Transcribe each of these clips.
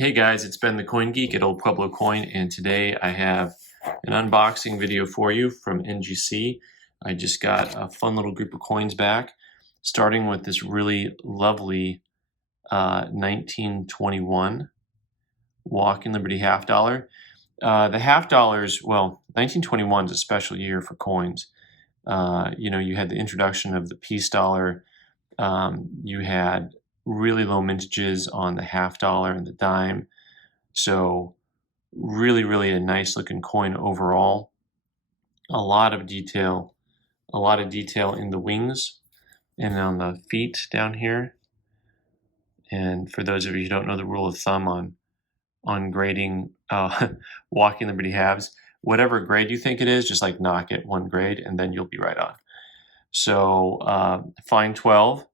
Hey guys, it's Ben the Coin Geek at Old Pueblo Coin, and today I have an unboxing video for you from NGC. I just got a fun little group of coins back, starting with this really lovely 1921 Walking Liberty half dollar. The half dollars, well, 1921 is a special year for coins. You had the introduction of the peace dollar. You had really low mintages on the half dollar and the dime. So really a nice looking coin overall. A lot of detail in the wings and on the feet down here. And for those of you who don't know the rule of thumb on grading Walking Liberty halves, whatever grade you think it is, just like knock it one grade and then you'll be right on. So fine 12,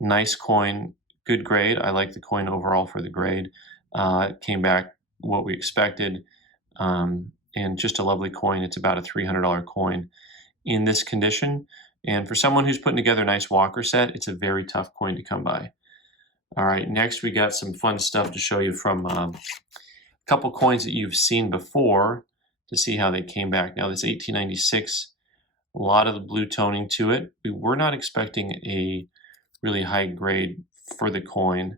nice coin, good grade. I like the coin overall for the grade. It came back what we expected, and just a lovely coin. It's about a $300 coin in this condition. And for someone who's putting together a nice walker set, it's a very tough coin to come by. All right, next we got some fun stuff to show you from a couple coins that you've seen before to see how they came back. Now this 1896, a lot of the blue toning to it. We were not expecting a really high grade for the coin,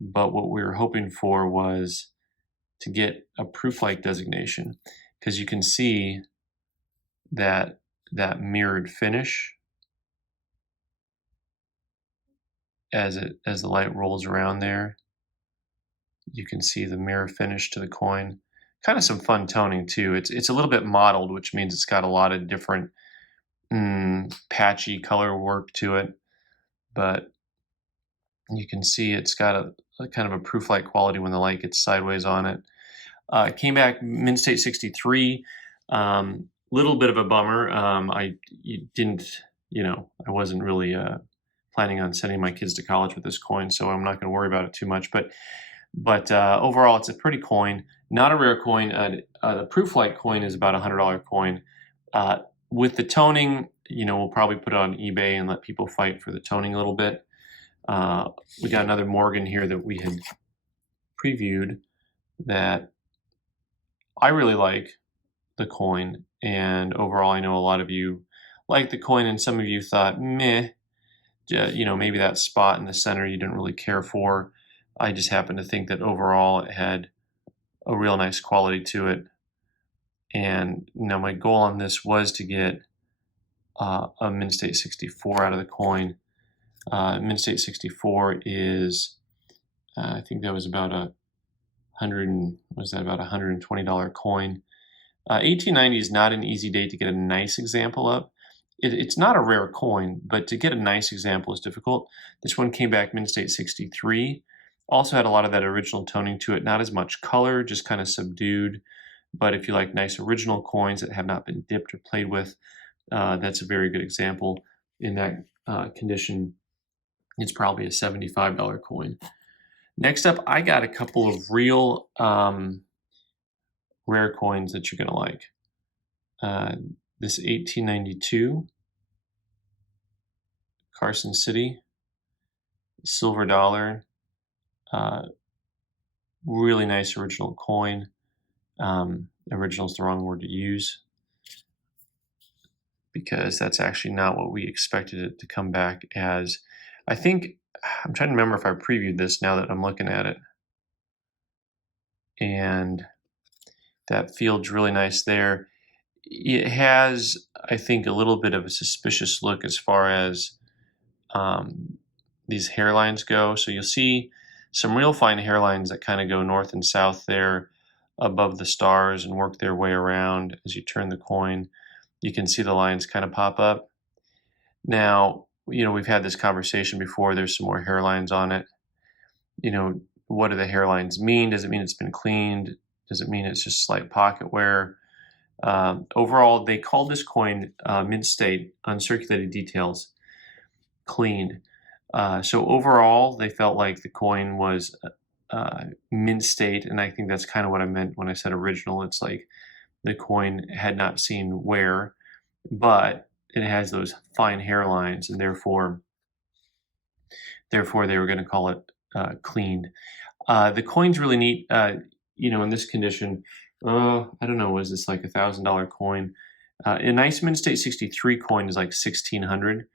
but what we were hoping for was to get a proof-like designation, because you can see that mirrored finish as the light rolls around there. You can see the mirror finish to the coin. Kind of some fun toning too. It's a little bit mottled, which means it's got a lot of different patchy color work to it, but you can see it's got a kind of a proof-like quality when the light gets sideways on it. It came back mint state 63. Little bit of a bummer. I wasn't really planning on sending my kids to college with this coin, so I'm not going to worry about it too much. But overall, it's a pretty coin. Not a rare coin. The proof-like coin is about a $100 coin. With the toning, we'll probably put it on eBay and let people fight for the toning a little bit. We got another Morgan here that we had previewed that I really like the coin, and overall I know a lot of you like the coin, and some of you thought, meh, maybe that spot in the center you didn't really care for. I just happen to think that overall it had a real nice quality to it. And my goal on this was to get a mint state 64 out of the coin. Mint state 64 is, I think that was about a $120 coin. 1890 is not an easy date to get a nice example of. It's not a rare coin, but to get a nice example is difficult. This one came back mint state 63. Also had a lot of that original toning to it, not as much color, just kind of subdued. But if you like nice original coins that have not been dipped or played with, that's a very good example. In that condition, it's probably a $75 coin. Next up, I got a couple of real rare coins that you're going to like. This 1892 Carson City silver dollar. Really nice original coin. Original is the wrong word to use, because that's actually not what we expected it to come back as. I think, I'm trying to remember if I previewed this now that I'm looking at it. And that field's really nice there. It has, I think, a little bit of a suspicious look as far as these hairlines go. So you'll see some real fine hairlines that kind of go north and south there above the stars and work their way around as you turn the coin. You can see the lines kind of pop up. Now, we've had this conversation before. There's some more hairlines on it. What do the hairlines mean? Does it mean it's been cleaned? Does it mean it's just slight pocket wear? Overall, they called this coin mint state, uncirculated details, clean. So overall, they felt like the coin was mint state, and I think that's kind of what I meant when I said original. It's like the coin had not seen wear, but it has those fine hairlines, and therefore they were going to call it cleaned. The coin's really neat. In this condition, I don't know, was this like $1,000 coin? A nice Mint State 63 coin is like 1,600.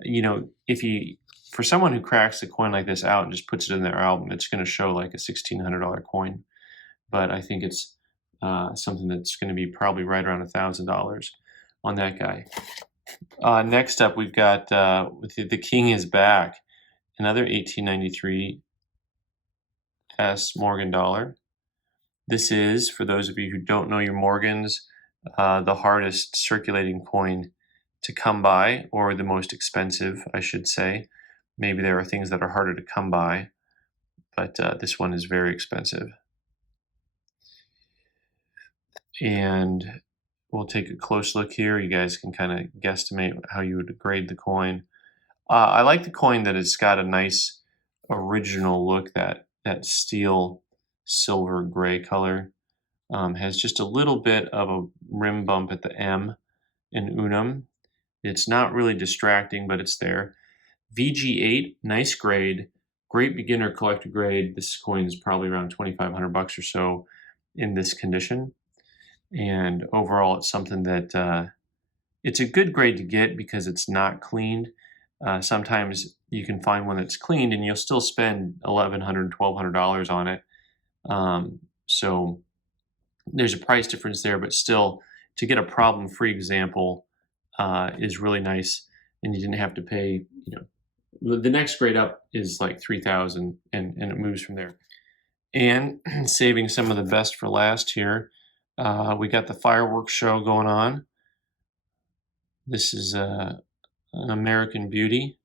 If you, for someone who cracks a coin like this out and just puts it in their album, it's going to show like a $1,600 coin. But I think it's something that's going to be probably right around $1,000 on that guy. Next up, we've got the King is back, another 1893 S Morgan dollar. This is, for those of you who don't know your Morgans, the hardest circulating coin to come by, or the most expensive, I should say. Maybe there are things that are harder to come by, but this one is very expensive. And we'll take a close look here. You guys can kind of guesstimate how you would grade the coin. I like the coin that it's got a nice original look, that steel silver gray color. Has just a little bit of a rim bump at the M in unum. It's not really distracting, but it's there. VG8, nice grade, great beginner collector grade. This coin is probably around $2,500 or so in this condition. And overall, it's something that it's a good grade to get because it's not cleaned. Sometimes you can find one that's cleaned and you'll still spend $1,100, $1,200 on it. So there's a price difference there, but still, to get a problem-free example is really nice, and you didn't have to pay. The next grade up is like $3,000, and it moves from there. And saving some of the best for last here, we got the fireworks show going on. This is an American Beauty.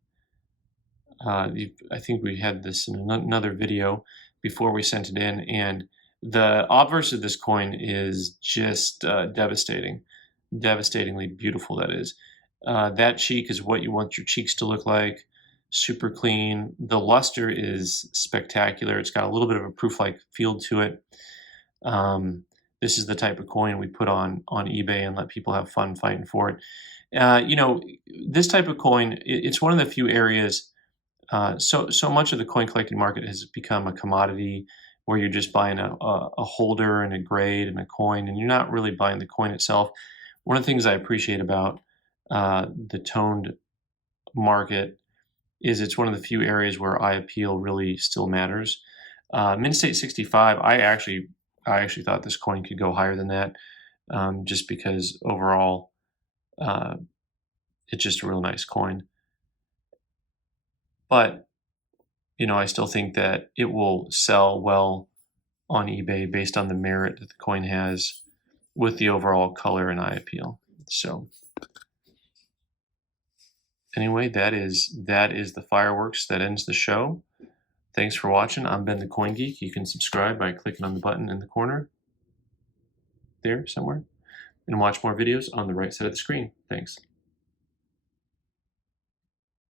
I think we had this in another video before we sent it in, and the obverse of this coin is just devastating. Devastatingly beautiful, that is. That cheek is what you want your cheeks to look like. Super clean. The luster is spectacular. It's got a little bit of a proof-like feel to it. This is the type of coin we put on eBay and let people have fun fighting for it. This type of coin, it's one of the few areas. So much of the coin collecting market has become a commodity where you're just buying a holder and a grade and a coin, and you're not really buying the coin itself. One of the things I appreciate about the toned market is it's one of the few areas where eye appeal really still matters. Mint State 65, I actually thought this coin could go higher than that, just because overall it's just a real nice coin. But I still think that it will sell well on eBay based on the merit that the coin has with the overall color and eye appeal. So anyway, that is the fireworks that ends the show. Thanks for watching. I'm Ben the Coin Geek. You can subscribe by clicking on the button in the corner there somewhere and watch more videos on the right side of the screen. Thanks.